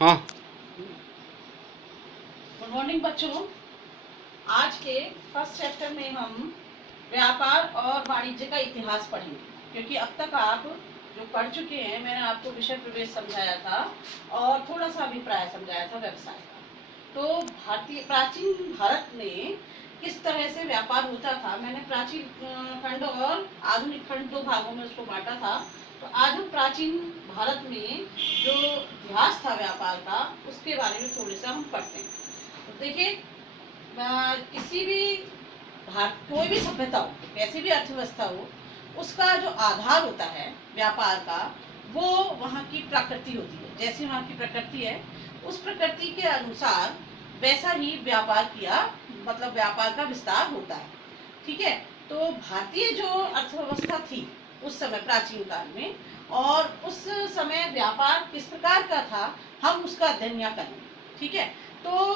हाँ। Good morning बच्चों। आज के फर्स्ट चैप्टर में हम व्यापार और वाणिज्य का इतिहास पढ़ेंगे, क्योंकि अब तक आप जो पढ़ चुके हैं, मैंने आपको विषय प्रवेश समझाया था और थोड़ा सा अभिप्राय समझाया था व्यवसाय का। तो प्राचीन भारत में किस तरह से व्यापार होता था, मैंने प्राचीन खंड और आधुनिक खंड दो भागों में उसको बांटा था। तो आज हम प्राचीन भारत में जो इतिहास था व्यापार का, उसके बारे में थोड़े सा हम पढ़ते हैं। तो देखिए, किसी भी कोई भी सभ्यता हो, कैसी भी अर्थव्यवस्था हो, उसका जो आधार होता है व्यापार का, वो वहाँ की प्रकृति होती है। जैसी वहाँ की प्रकृति है, उस प्रकृति के अनुसार वैसा ही व्यापार किया, मतलब व्यापार का विस्तार होता है। ठीक है। तो भारतीय जो अर्थव्यवस्था थी उस समय प्राचीन काल में, और उस समय व्यापार किस प्रकार का था, हम उसका अध्ययन यहाँ करेंगे। ठीक है। तो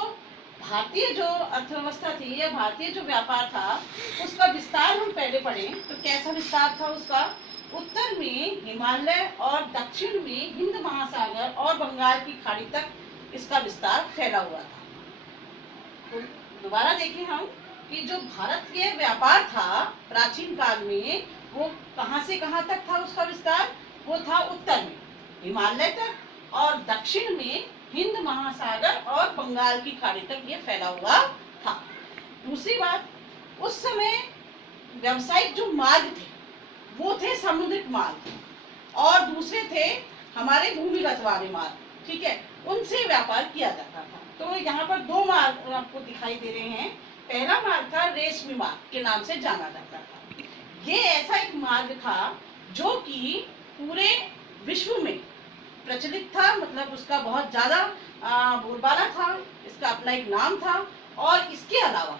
भारतीय जो अर्थव्यवस्था थी या भारतीय जो व्यापार था, उसका विस्तार हम पहले पढ़ें तो कैसा विस्तार था उसका। उत्तर में हिमालय और दक्षिण में हिंद महासागर और बंगाल की खाड़ी तक इसका विस्तार फैला हुआ था। तो दोबारा देखें हम कि जो भारत के व्यापार था प्राचीन काल में, वो कहां से कहां तक था उसका विस्तार। वो था उत्तर में हिमालय तक और दक्षिण में हिंद महासागर और बंगाल की खाड़ी तक ये फैला हुआ था। दूसरी बात, उस समय व्यावसायिक जो मार्ग थे वो थे समुद्रिक मार्ग, और दूसरे थे हमारे भूमिगत वाले मार्ग। ठीक है, उनसे व्यापार किया जाता था। तो यहाँ पर दो मार्ग आपको दिखाई दे रहे हैं। पहला मार्ग था रेशमी मार्ग के नाम से जाना जाता था। ये ऐसा एक मार्ग था जो कि पूरे विश्व में प्रचलित था, मतलब उसका बहुत ज्यादा बोलबाला था, इसका अपना एक नाम था। और इसके अलावा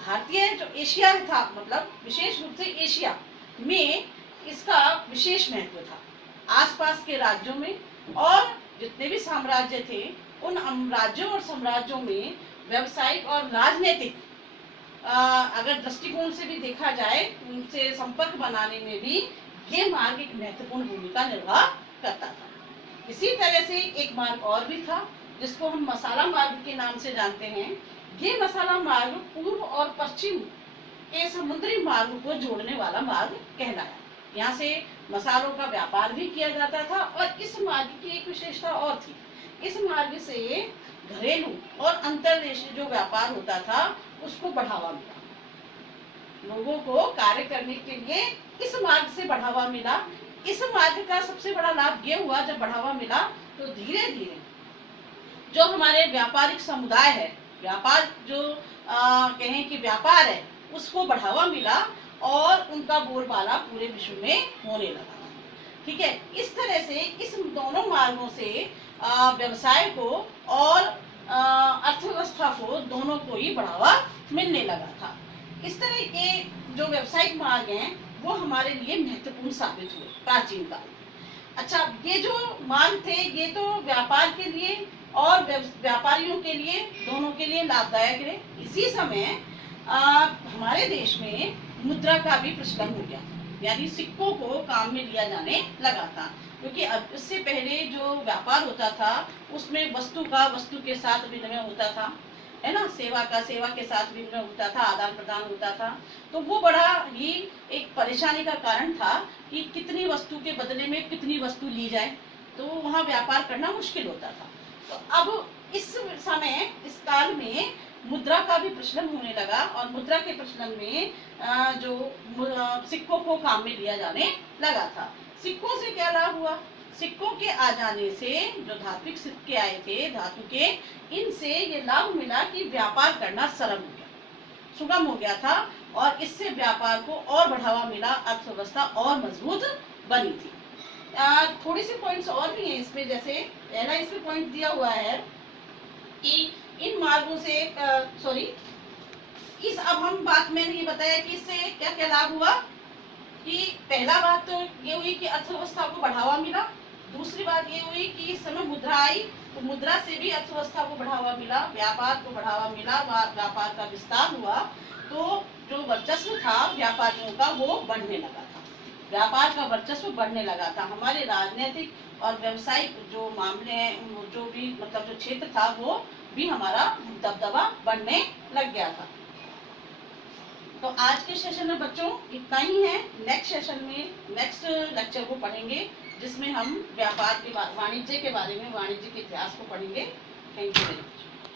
भारतीय जो एशिया था, मतलब विशेष रूप से एशिया में इसका विशेष महत्व था। आसपास के राज्यों में और जितने भी साम्राज्य थे, उन राज्यों और साम्राज्यों में व्यवसायिक और राजनीतिक अगर दृष्टिकोण से भी देखा जाए, उनसे संपर्क बनाने में भी ये मार्ग एक महत्वपूर्ण भूमिका निर्वाह करता था। इसी तरह से एक मार्ग और भी था जिसको हम मसाला मार्ग के नाम से जानते हैं। ये मसाला मार्ग पूर्व और पश्चिम के समुद्री मार्ग को जोड़ने वाला मार्ग कहलाया। यहाँ से मसालों का व्यापार भी किया जाता था। और इस मार्ग की एक विशेषता और थी, इस मार्ग से घरेलू और अंतर्देशीय जो व्यापार होता था उसको बढ़ावा मिला। लोगों को कार्य करने के लिए इस मार्ग से बढ़ावा मिला। इस मार्ग का सबसे बड़ा लाभ ये हुआ, जब बढ़ावा मिला तो धीरे धीरे जो हमारे व्यापारिक समुदाय है, व्यापार जो कहें कि व्यापार है, उसको बढ़ावा मिला और उनका बोलबाला पूरे विश्व में होने लगा। ठीक है, इस तरह से इस दोनों मार्गों से व्यवसाय को और अर्थव्यवस्था को, दोनों को ही बढ़ावा मिलने लगा था। इस तरह के जो व्यावसायिक मार्ग हैं वो हमारे लिए महत्वपूर्ण साबित हुए प्राचीन काल में। अच्छा, ये जो मार्ग थे ये तो व्यापार के लिए और व्यापारियों के लिए, दोनों के लिए लाभदायक रहे। इसी समय हमारे देश में मुद्रा का भी प्रचलन हो गया, यानी सिक्कों को काम में लिया जाने लगा था। क्योंकि अब इससे पहले जो व्यापार होता था उसमें वस्तु का वस्तु के साथ विनिमय होता था, है ना, सेवा का सेवा के साथ विनिमय होता था, आदान प्रदान होता था। तो वो बड़ा ही एक परेशानी का कारण था कि कितनी वस्तु के बदले में कितनी वस्तु ली जाए, तो वहाँ व्यापार करना मुश्किल होता था। तो अब इस समय, इस काल में मुद्रा का भी प्रचलन होने लगा, और मुद्रा के प्रचलन में जो सिक्कों को काम में लिया जाने लगा था। सिक्कों से क्या लाभ हुआ? सिक्कों के आ जाने से जो धात्विक सिक्के आए थे धातु के, इनसे ये लाभ मिला कि व्यापार करना सरल हो गया, सुगम हो गया था, और इससे व्यापार को और बढ़ावा मिला, अर्थव्यवस्था और मजबूत बनी थी। थोड़ी सी पॉइंट्स और भी हैं इसमें। जैसे पहला इसमें पॉइंट दिया हुआ है कि इन मार्गों से अब हम बात, मैंने ये बताया कि इससे क्या क्या लाभ हुआ। कि पहला बात तो ये हुई कि अर्थव्यवस्था को बढ़ावा मिला। दूसरी बात ये हुई कि इस समय मुद्रा आई, तो मुद्रा से भी अर्थव्यवस्था को बढ़ावा मिला, व्यापार को बढ़ावा मिला, व्यापार का विस्तार हुआ। तो जो वर्चस्व था व्यापारियों का वो बढ़ने लगा था, व्यापार का वर्चस्व बढ़ने लगा था। हमारे राजनीतिक और व्यवसायिक जो मामले हैं, जो भी मतलब जो क्षेत्र था वो भी हमारा दबदबा बढ़ने लग गया था। तो आज के सेशन में बच्चों इतना ही है। नेक्स्ट सेशन में नेक्स्ट लेक्चर को पढ़ेंगे जिसमें हम व्यापार के वाणिज्य के बारे में, वाणिज्य के इतिहास को पढ़ेंगे। Thank you very much.